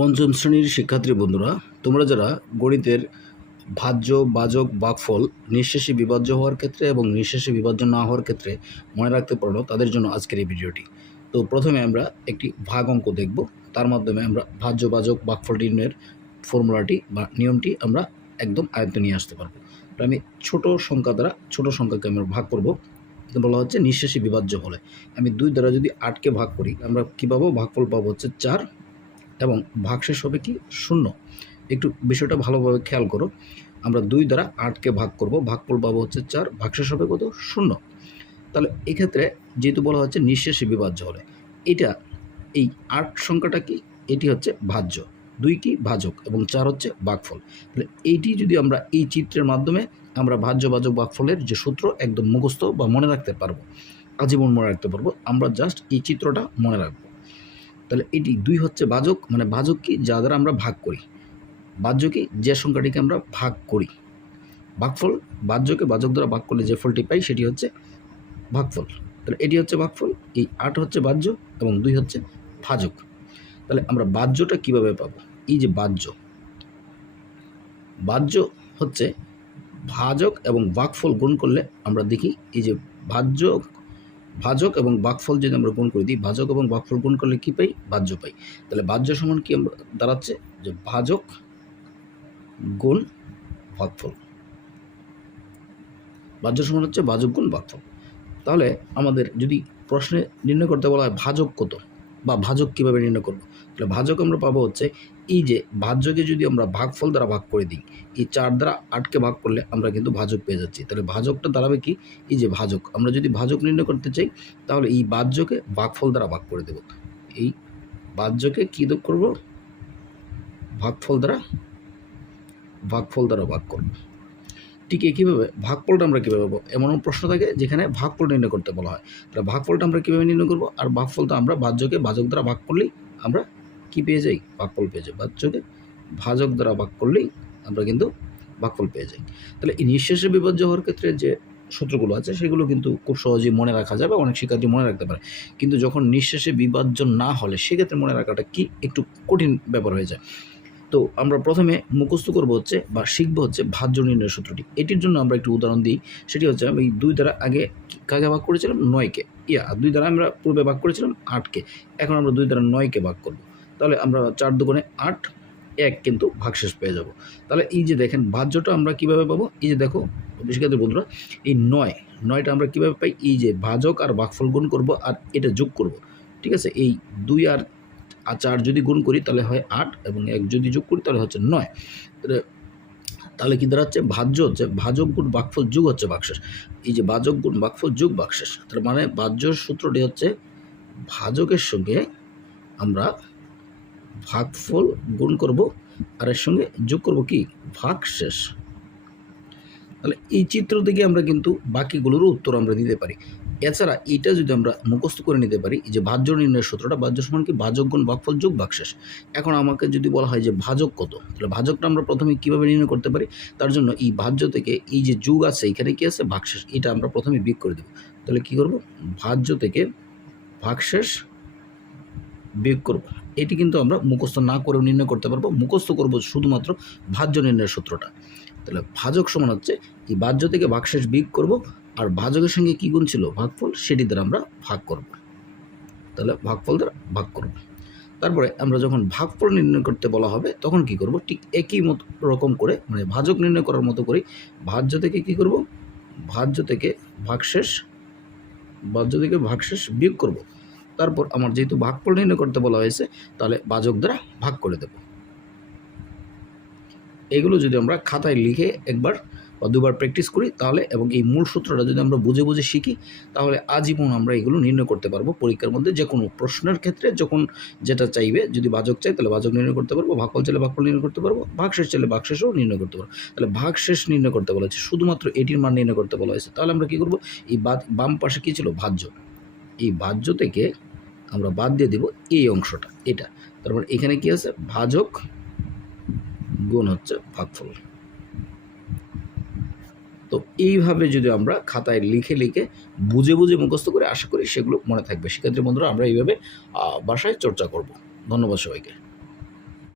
পঞ্চম শ্রেণির শিক্ষার্থী বন্ধুরা, তোমরা যারা গণিতের ভাজ্য, বাজক, বাকফল নিঃশেষে বিভাজ্য হওয়ার ক্ষেত্রে এবং নিঃশেষে বিভাজ্য না হওয়ার ক্ষেত্রে মনে রাখতে পারো তাদের জন্য আজকের এই ভিডিওটি। তো প্রথমে আমরা একটি ভাগ অঙ্ক দেখব, তার মাধ্যমে আমরা ভাজ্য, বাজক, বাকফল নির্ণয়ের ফর্মুলাটি বা নিয়মটি আমরা একদম আয়ত্তে নিয়ে আসতে পারব। আমি ছোট সংখ্যা দ্বারা ছোট সংখ্যাকে আমরা ভাগ করব বলা হচ্ছে নিঃশেষে বিভাজ্য হলে। আমি দুই দ্বারা যদি আটকে ভাগ করি, আমরা কী পাবো? ভাগফল পাবো হচ্ছে চার এবং ভাগশেষ হবে কি শূন্য। একটু বিষয়টা ভালোভাবে খেয়াল করো। আমরা দুই দ্বারা আটকে ভাগ করব, ভাগফল পাবো হচ্ছে চার, ভাগশেষ হবে কত? শূন্য। তাহলে এক্ষেত্রে যেহেতু বলা হচ্ছে নিঃশেষে বিভাজ্য হলে, এটা এই আট সংখ্যাটা কি? এটি হচ্ছে ভাজ্য। দুই কি? ভাজক। এবং চার হচ্ছে ভাগফল তাহলে এইটি যদি আমরা এই চিত্রের মাধ্যমে আমরা ভাজ্য, ভাজক ভাগফলের যে সূত্র একদম মুখস্থ বা মনে রাখতে পারব, আজীবন মনে রাখতে পারব, আমরা জাস্ট এই চিত্রটা মনে রাখব। তাহলে এটি দুই হচ্ছে বাজক মানে ভাজক কি, যা দ্বারা আমরা ভাগ করি। বাহ্য কি যে সংখ্যাটিকে আমরা ভাগ করি। ভাগফল, বাহ্যকে বাজক দ্বারা ভাগ করলে যে ফলটি পাই সেটি হচ্ছে ভাগফল। তাহলে এটি হচ্ছে ভাগফল, এই আট হচ্ছে বাহ্য এবং দুই হচ্ছে ভাজক। তাহলে আমরা বাহ্যটা কীভাবে পাবো? এই যে বাহ্য। বাহ্য হচ্ছে ভাজক এবং ভাগফল গুণ করলে আমরা দেখি, এই যে ভাজ্য ভাজক এবং বাকফল যদি আমরা গুণ করে দিই, ভাজক এবং বাকফল গুণ করলে কী পাই? বাহ্য পাই। তাহলে বাহ্য সমান কি আমরা দাঁড়াচ্ছে? যে ভাজক গুণ ভাগফল বাহ্য সমান হচ্ছে ভাজক গুণ ভাগফল তাহলে আমাদের যদি প্রশ্নে নির্ণয় করতে বলা হয় ভাজক কত বা ভাজক কীভাবে নির্ণয় করব? তাহলে ভাজক আমরা পাবো হচ্ছে এই যে ভাজ্যকে যদি আমরা ভাগফল দ্বারা ভাগ করে দিই, এই চার দ্বারা আটকে ভাগ করলে আমরা কিন্তু ভাজক পেয়ে যাচ্ছি। তাহলে ভাজকটা দাঁড়াবে কি? এই যে ভাজক। আমরা যদি ভাজক নির্ণয় করতে চাই, তাহলে এই বাহ্যকে ভাগফল দ্বারা ভাগ করে দেব। এই বাহ্যকে কী করব? ভাগফল দ্বারা ভাগফল দ্বারা ভাগ করব। ঠিক কীভাবে ভাগফলটা আমরা কীভাবে পাবো? এমন প্রশ্ন থাকে যেখানে ভাগফল নির্ণয় করতে বলা হয়। তাহলে ভাগফলটা আমরা কীভাবে নির্ণয় করব? আর ভাগফলটা আমরা বাহ্যকে ভাজক দ্বারা ভাগ করলেই আমরা কী পেয়ে যাই? ভাগফল পেয়ে যাই। বাচ্চকে ভাজক দ্বারা ভাগ করলেই আমরা কিন্তু ভাগফল পেয়ে যাই। তাহলে এই নিঃশেষে বিভাজ্য হওয়ার ক্ষেত্রে যে সূত্রগুলো আছে, সেগুলো কিন্তু খুব সহজেই মনে রাখা যাবে অনেক শিক্ষার্থী মনে রাখতে পারে। কিন্তু যখন নিঃশ্বাসে বিভাজ্য না হলে, সেক্ষেত্রে মনে রাখাটা কি একটু কঠিন ব্যাপার হয়ে যায়। তো আমরা প্রথমে মুখস্থ করব হচ্ছে বা শিখব হচ্ছে ভাজ্য নির্ণয় সূত্রটি। এটির জন্য আমরা একটু উদাহরণ দিই। সেটি হচ্ছে আমি দুই দ্বারা আগে কাকে ভাগ করেছিলাম? নয়কে। ইয়া, দুই দ্বারা আমরা পূর্বে ভাগ করেছিলাম আটকে। এখন আমরা দুই দ্বারা নয়কে ভাগ করব। তাহলে আমরা চার দুগুণে আট, এক কিন্তু ভাগশেষ পেয়ে যাব। তাহলে এই যে দেখেন ভাজ্যটা আমরা কীভাবে পাবো? এই যে দেখো শিক্ষার্থী বন্ধুরা, এই নয়, নয়টা আমরা কীভাবে পাই? এই যে ভাজক আর ভাগফল গুণ করব আর এটা যোগ করব। ঠিক আছে? এই দুই আর চার যদি গুণ করি তাহলে হয় আট এবং এক যদি যোগ করি তাহলে হচ্ছে নয়। তাহলে কি দাঁড়াচ্ছে? ভাজ্য হচ্ছে, ভাজক গুণ বাকফল যুগ হচ্ছে বাকশেষ এই যে ভাজক গুণ বাকফল যুগ বাকশেষ তার মানে ভাজ্য সূত্রটি হচ্ছে ভাজকের সঙ্গে আমরা ভাগফল গুণ করব আর এর সঙ্গে যোগ করব কি? ভাগশেষ। তাহলে এই চিত্র থেকে আমরা কিন্তু বাকিগুলোরও উত্তর আমরা দিতে পারি। এছাড়া এটা যদি আমরা মুখস্থ করে নিতে পারি যে ভাজ্য নির্ণয়ের সূত্রটা, ভাজ্য সমান কি? ভাজক গুণ ভাগফল যোগ ভাগশেষ। এখন আমাকে যদি বলা হয় যে ভাজক কত? তাহলে ভাজকটা আমরা প্রথমে কীভাবে নির্ণয় করতে পারি? তার জন্য এই ভাজ্য থেকে এই যে যুগ আছে এখানে কি আছে? ভাগশেষ। এটা আমরা প্রথমে বিয়োগ করে দেবো। তাহলে কী করব? ভাজ্য থেকে ভাগশেষ বিয়োগ করব। এটি কিন্তু আমরা মুখস্থ না করেও নির্ণয় করতে পারব, মুখস্থ করব শুধুমাত্র ভাজ্য নির্ণয়ের সূত্রটা। তাহলে ভাজক সমান হচ্ছে, এই ভাজ্য থেকে ভাগশেষ বিয়োগ করব, আর ভাজকের সঙ্গে কী গুণ ছিল? ভাগফল, সেটি দ্বারা আমরা ভাগ করব। তাহলে ভাগফল দ্বারা ভাগ করব। তারপরে আমরা যখন ভাগফল নির্ণয় করতে বলা হবে, তখন কি করব? ঠিক একই মতো রকম করে মানে ভাজক নির্ণয় করার মতো করে ভাজ্য থেকে কি করব? ভাজ্য থেকে ভাগশেষ, ভাজ্য থেকে ভাগশেষ বিয়োগ করব। তারপর আমার যেহেতু ভাগফল নির্ণয় করতে বলা হয়েছে, তাহলে বাজক দ্বারা ভাগ করে দেব। এগুলো যদি আমরা খাতায় লিখে একবার বা দুবার প্র্যাকটিস করি, তাহলে এবং এই মূল সূত্রটা যদি আমরা বুঝে বুঝে শিখি, তাহলে আজীবন আমরা এগুলো নির্ণয় করতে পারব পরীক্ষার মধ্যে যে কোনো প্রশ্নের ক্ষেত্রে, যখন যেটা চাইবে, যদি বাজক চাই তাহলে বাজক নির্ণয় করতে পারব, ভাগফল চাইলে ভাগফল নির্ণয় করতে পারব, ভাগশেষ চাইলে ভাগশেষও নির্ণয় করতে পারব। তাহলে ভাগশেষ নির্ণয় করতে বলা হয়েছে, শুধুমাত্র এটির মান নির্ণয় করতে বলা হয়েছে। তাহলে আমরা কী করব? এই বাম পাশে কী ছিল? ভাজ্য। এই ভাজ্য থেকে আমরা বাদ দিয়ে দেব এই অংশটা, এটা। তারপর এখানে কি আছে? ভাজক গুণ হচ্ছে ভাগফল। তো এইভাবে যদি আমরা খাতায় লিখে লিখে বুঝে বুঝে মুখস্থ করে আশা করি সেগুলো মনে থাকবে। সেক্ষেত্রে বন্ধুরা, আমরা এইভাবে বাসায় চর্চা করব। ধন্যবাদ সবাইকে।